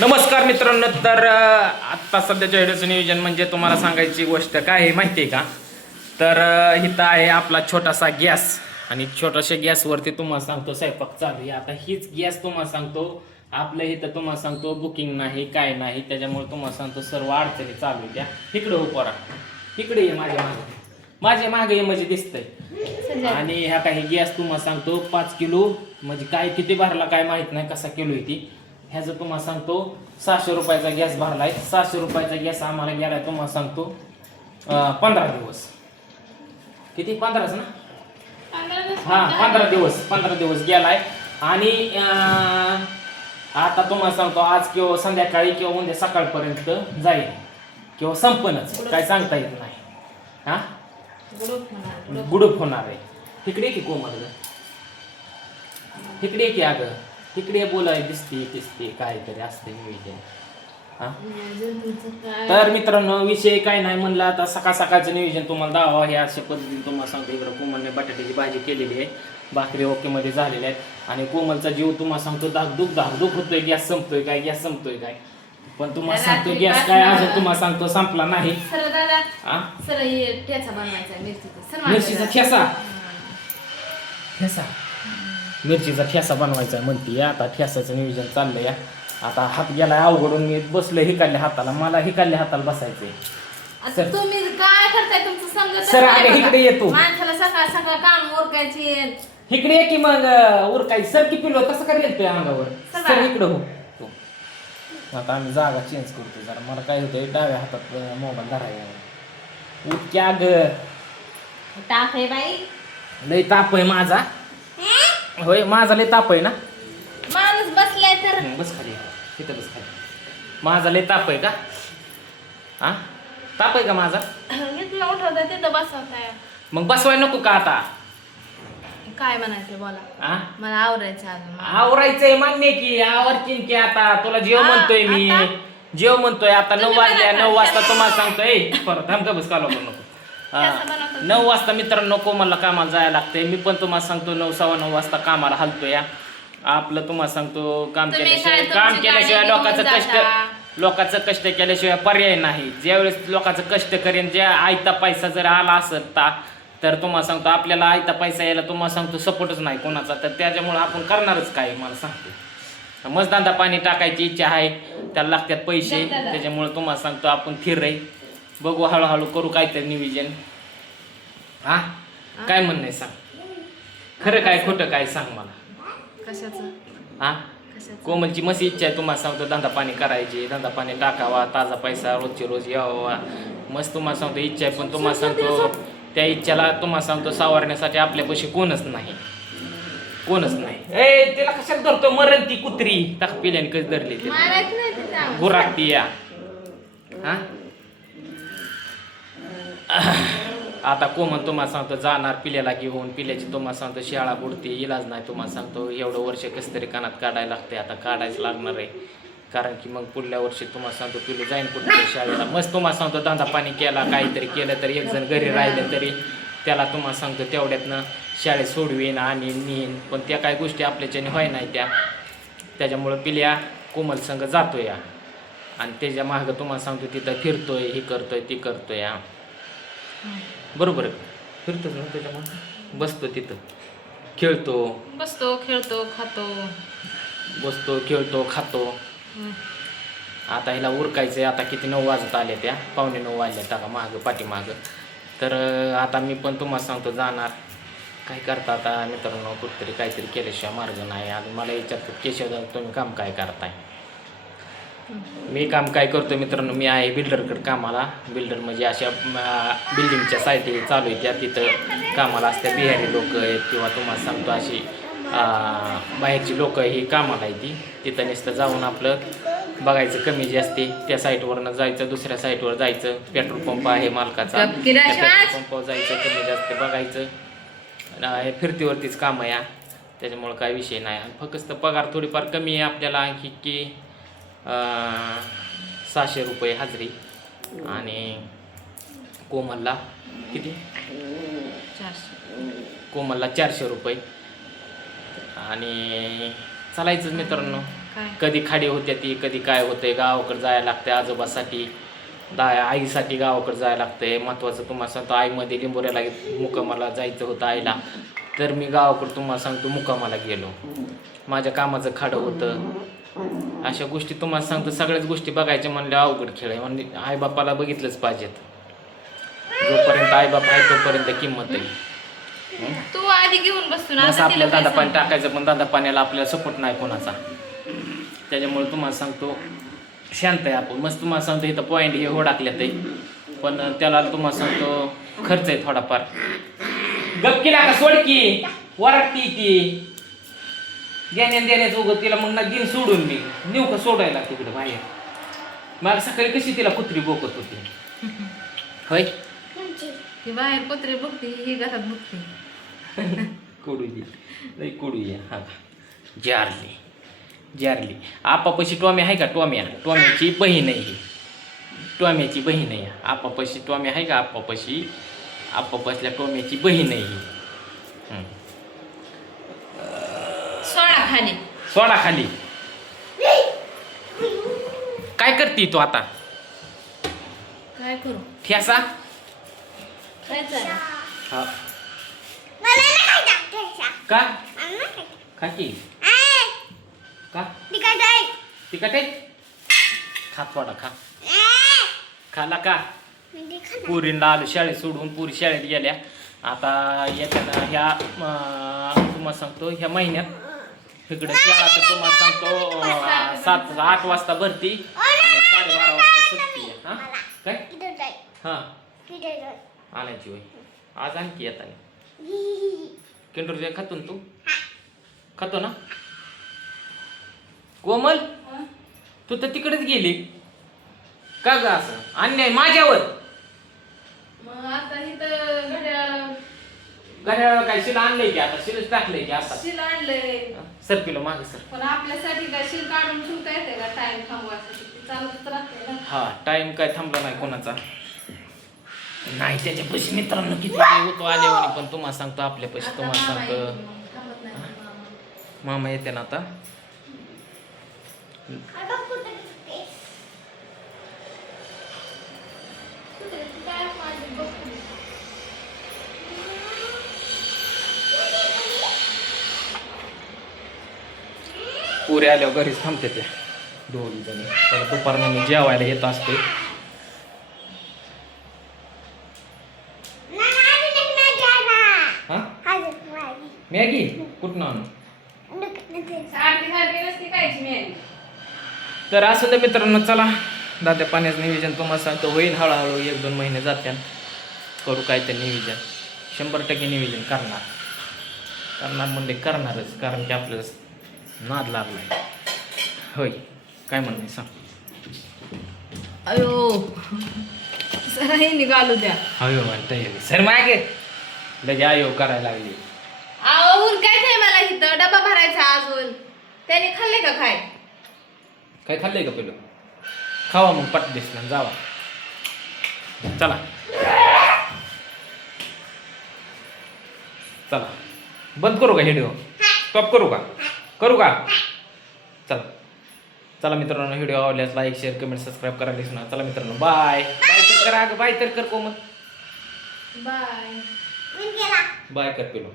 नमस्कार मित्रांनो. तर आत्ता सध्याच्या व्हिडिओचं नियोजन म्हणजे तुम्हाला सांगायची गोष्ट काय आहे माहिती आहे का? तर इथं आहे आपला छोटासा गॅस आणि छोट्याशा गॅसवरती तुम्हाला सांगतो स्वयंपाक चालू आहे. आता हीच गॅस तुम्हाला सांगतो आपल्या इथं तुम्हाला सांगतो बुकिंग नाही काय नाही, त्याच्यामुळे तुम्हाला सांगतो सर्व अडचणी चालू आहे. त्या इकडे हो पोरा, इकडे ये माझ्या मागे म्हणजे दिसतंय. आणि ह्या काही गॅस तुम्हाला सांगतो 5 किलो म्हणजे काय किती भरला काय माहित नाही, कसा किलो आहे ती. ह्याचं तुम्हाला सांगतो 600 रुपयाचा गॅस भरलाय. 600 रुपयाचा गॅस आम्हाला गेलाय तुम्हाला सांगतो 15 दिवस. किती 15च ना? हा 15 दिवस गेलाय. आणि आता तुम्हाला सांगतो आज किंवा संध्याकाळी किंवा उद्या सकाळपर्यंत जाईल किंवा संपणच काय सांगता येत नाही. हा गुडूप होणार आहे. इकडे की कोमल, इकडे की अगं, इकडे बोलाय दिसते काहीतरी असते नियोजन. हा तर मित्रांनो विषय काय नाही म्हणलं, आता सकाळचं नियोजन तुम्हाला दावा हे अशा पद्धतीने तुम्हाला सांगतो. इकडं कोमलने बटाट्याची भाजी केलेली आहे, भाकरी ओके मध्ये झालेल्या आहेत. आणि कोमलचा जीव तुम्हाला सांगतो धाकधूक होतोय, गॅस संपतोय काय. पण तुम्हाला सांगतो गॅस काय अजून तुम्हाला सांगतो संपला नाही. मिरचीचा ठेसा बनवायचा म्हणते. आता ठेसाचं नियोजन चाललंय. आता हात गेलाय अवघडून, मी बसलो हिकाडल्या हाताला, मला हिकाडल्या हाताला बसायचंय. तुम्ही काय करताय तुमचं समजत सर आम्ही इकडे येतो. माणसाला सकाळ काम उरकायची. इकडे ये की मग उरकाय सर की पिलो कसं काय येतोय अंगावर. सर इकडे हो. आता आम्ही जागा चेंज करतो जरा. मला काय होतंय डाव्या हातात मोबाईल धरायला. उठक्या ग ताप आहे बाई, लय ताप आहे माझा. होय माझा लय ताप आहे ना. माणूस बसलाय तर बस खाली, तिथं बस खाली. माझा लय ताप आहे का? हा ताप आहे का माझा? घेतलं उठवताय तिथं बसवताय. मग बसवाय नको का आता? काय म्हणायचं बोला. हा मला आवरायचं अजून. आवरायचंय मान्य की आवरतीन की. आता तुला जेव म्हणतोय मी, जेव म्हणतोय. आता 9 वाजल्या. 9 वाजता तुम्हाला सांगतोय परत थांब बस कालो नको. 9 वाजता मित्रांनो कोमलला कामाला जायला लागतंय. मी पण तुम्हाला सांगतो 9 सव्वा 9 वाजता कामाला हलतोय. आपलं तुम्हाला सांगतो काम केल्याशिवाय लोकांचं कष्ट केल्याशिवाय पर्याय नाही. ज्यावेळेस लोकांचं कष्ट करेन, ज्या आयता पैसा जर आला असेल तर तुम्हाला सांगतो आपल्याला आयता पैसा यायला तुम्हाला सांगतो सपोर्टच नाही कोणाचा. तर त्याच्यामुळे आपण करणारच काय मला सांगतो. मस्त धंदा पाणी टाकायची इच्छा आहे, त्याला लागतात पैसे. त्याच्यामुळे तुम्हाला सांगतो आपण फिरय बघू, हळूहळू करू काहीतरी नियोजन. हा काय म्हणणं आहे सांग, खरं काय खोटं काय सांग मला. कशाचं? हा कोमलची मस्त इच्छा आहे तुम्हाला सांगतो धंदा पाणी करायची, धंदा पाणी टाकावा, ताजा पैसा रोजची रोज यावा. मस्त तुम्हाला सांगतो इच्छा आहे. पण तुम्हाला सांगतो त्या इच्छाला तुम्हाला सांगतो सावरण्यासाठी आपल्यापाशी कोणच नाही. ए तिला कशाला धरतो मरण ती कुत्री टाक पिल्याने कशी धरली ती गुराकती या. हा आता कोमल तुम्हाला सांगतो जाणार पिल्याला घेऊन. पिल्याची तुम्हाला सांगतो शाळा बुडते, इलाज नाही. तुम्हाला सांगतो एवढं वर्ष कसं तरी कानात काढायला लागते. आता काढायच लागणार आहे, कारण की मग पुढल्या वर्षी तुम्हाला सांगतो पिलू जाईन कुठे शाळेला. मस्त तुम्हाला सांगतो धंदा पाणी केला, काहीतरी केलं तरी, एक जण घरी राहिलं तरी त्याला तुम्हाला सांगतो तेवढ्यातनं शाळेत सोडवीन आणि नेईन. पण त्या काही गोष्टी आपल्याच्याने व्हाय नाही त्याच्यामुळं पिल्या कोमल संघ जातो या. आणि त्याच्या मागं तुम्हाला सांगतो तिथं फिरतोय, हे करतोय ती करतोय या. बरोबर आहे, फिरतो ना त्याच्यामुळे. बसतो तिथं, खेळतो, बसतो, खेळतो, खातो, बसतो, खेळतो, खातो. आता हिला उरकायचंय. आता किती 9 वाजत आले, त्या 8:45 वाजल्या टाका मागं पाठीमागं. तर आता मी पण तुम्हाला सांगतो जाणार. काय करता आता मित्रांनो, कुठतरी काहीतरी केल्याशिवाय मार्ग नाही. आणि मला विचारतात केशव तुम्ही काम काय करताय? मी काम काय करतो मित्रांनो, मी आहे बिल्डरकडे कामाला. बिल्डर म्हणजे अशा बिल्डिंगच्या साईटी चालू आहेत त्या, तिथं कामाला असत्या बिहारी लोक आहेत किंवा तुम्हाला सांगतो अशी बाहेरची लोक ही कामाला आहे. तिथं नुसतं जाऊन आपलं बघायचं कमी जास्ती. त्या साईटवरनं जायचं, दुसऱ्या साईटवर जायचं. पेट्रोल पंप आहे मालकाचा, पेट्रोल पंपावर जायचं, कमी जास्त बघायचं. हे फिरतीवरतीच काम आहे. त्याच्यामुळं काय विषय नाही. फक्त पगार थोडीफार कमी आहे आपल्याला, आणखी की 600 रुपये हजरी. आणि कोमलला किती? 400. कोमलला 400 रुपये. आणि चालायचं मित्रांनो. काय कधी खाडी होत्या ती, कधी काय होतंय, गावाकडे जायला लागते आजोबासाठी, आईसाठी गावाकडे जायला लागतंय. महत्त्वाचं तुम्हाला सांगतो, आईमध्ये लिंबोऱ्याला मुक्कामाला जायचं होतं आईला, तर मी गावाकडे तुम्हाला सांगतो मुक्कामाला गेलो. माझ्या कामाचं खाडं होतं. अशा गोष्टी तुम्हाला सांगतो, सगळ्याच गोष्टी बघायच्या म्हणल्या अवघड खेळ आहे. म्हणजे आईबापाला बघितलंच पाहिजेत. जोपर्यंत आईबाप आहे तोपर्यंत किंमत आहे. तू आधी घेऊन बसतो ना, बस आता तिला आपल्याला काय दादा पाणी सांगू? टाकायचं, पण दादा पाण्याला आपल्याला सपोर्ट नाही कोणाचा. त्याच्यामुळे तुम्हाला सांगतो शांत आहे आपण. मस्त तुम्हाला सांगतो इथं पॉईंट हे होडाकल्यात आहे, पण त्याला तुम्हाला सांगतो खर्च आहे थोडाफार. गपकीला का सोडकी वरटती ती देण्यान देण्याचं उगत तिला मग ना दिन सोडून मी नेऊ का सोडायला तिकडे बाहेर. मला सकाळी कशी तिला कुत्री बोकत होती होय. ती बाहेर पत्रे बघते, ही घरात बघते. कोडूया लई कोडूया. हा जारली जारली. आपापाशी टॉमी आहे का? टॉम्याची बहीण आहे ही. टॉम्याची बहीण आहे. आपापाशी टॉमी आहे का? आपापासल्या टॉम्याची बहीण आहे ही. सोडा खाली. सोडा खाली. काय करते तू आता? काय करू? ठेसा. काय चालू? हा का खा की का तिखट आहे? खा थोडा खा. खाला का? पुरीला आलो शाळेत सोडून. पुरी शाळेत गेल्या. आता येत्या ह्या तुम्हाला सांगतो ह्या महिन्यात इकडे शाळा तर तुम्हाला सांगतो 7-8 वाजता भरती आणि 12:30 वाजता सुटती. हां काय हां आणायची होय. आज आणखी येताना किंडर जॉय खातो ना तू? खातो ना? कोमल तू तर तिकडेच गेली का ग? असं अन्याय माझ्यावर. मग आता इथं घड्याळ काय शिला आणलंय की आता? शिलच टाकलंय की आता? शील आणलंय, सर किलो मागे सर. पण आपल्यासाठी काय शील काढून ठेवता येते का? टाइम थांबवायसाठी ते चालत राहते ना. हा टाइम काय थांबला नाही कोणाचा. नाही त्याच्या पैसे मित्रांनो किती होतो आले म्हणे, पण तुम्हाला सांगतो आपल्या पैसे आता तुम्हाला मामा सांगतो येईल मग, थांबत नाही मामा. मामा येते ना आता. काय माझी बघू. पुरे आल्यावर घरीच थांबते त्या दोघी जणी. परत दुपारनं मी जेवायला येत असते. हा मॅगी कुठं आणू? सारखी नसती खायची मॅगी. तर असं तर मित्रांनो चला दाद्या पाण्याचं नियोजन तुम्हाला सांगतो होईल हळूहळू. 1-2 महिने जात्यान करू काय ते नियोजन. 100% नियोजन करणार म्हणजे करणारच, कारण की आपल्याला नाद लागलाय होय. काय म्हणणे सांग. अयो सर हे निघालू द्या. हयो म्हणता सर मागे लगे आयो करायला लागली. अहो काय नाही मला इथं डबा भरायचा अजून. त्याने खाल्ले का काय? काय खाल्लंय का पहिलं? खावा मग पट दिसला जावा. चला चला बंद करू का व्हिडिओ? स्टॉप करू का? चला चला मित्रांनो, व्हिडिओ आवडल्यास लाईक शेअर कमेंट सबस्क्राईब करायला विसरू नका. चला मित्रांनो बाय. बाय तर करा. बाय तर कर कोमल. बाय. बाय कर पिलो.